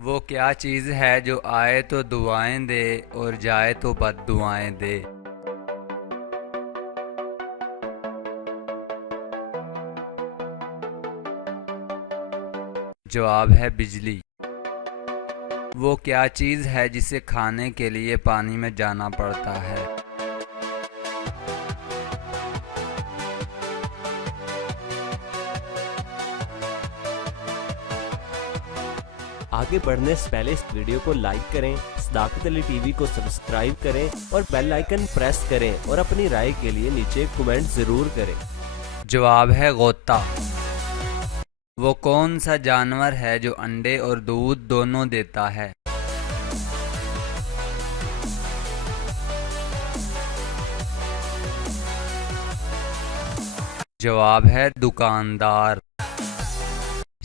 वो क्या चीज़ है जो आए तो दुआएं दे और जाए तो बद्दुआएं दे। जवाब है बिजली। वो क्या चीज़ है जिसे खाने के लिए पानी में जाना पड़ता है। आगे बढ़ने से पहले इस वीडियो को लाइक करें, सदाकत अली टीवी को सब्सक्राइब करें और बेल आइकन प्रेस करें और अपनी राय के लिए नीचे कमेंट जरूर करें। जवाब है गोता। वो कौन सा जानवर है जो अंडे और दूध दोनों देता है। जवाब है दुकानदार।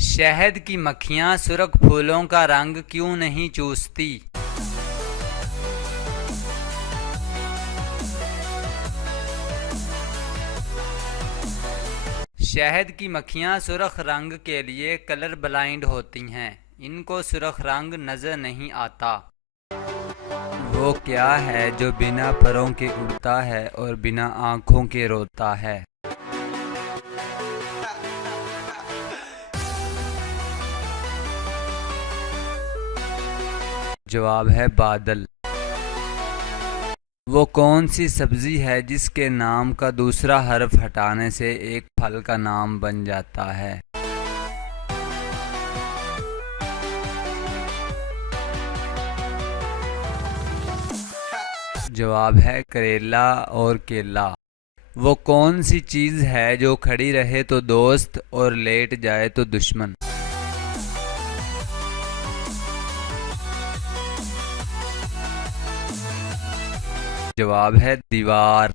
शहद की मक्खियाँ सुर्ख फूलों का रंग क्यों नहीं चूसती। शहद की मक्खियाँ सुर्ख रंग के लिए कलर ब्लाइंड होती हैं, इनको सुर्ख रंग नजर नहीं आता। वो क्या है जो बिना परों के उड़ता है और बिना आंखों के रोता है। जवाब है बादल। वो कौन सी सब्जी है जिसके नाम का दूसरा हर्फ हटाने से एक फल का नाम बन जाता है। जवाब है करेला और केला। वो कौन सी चीज़ है जो खड़ी रहे तो दोस्त और लेट जाए तो दुश्मन। जवाब है दीवार।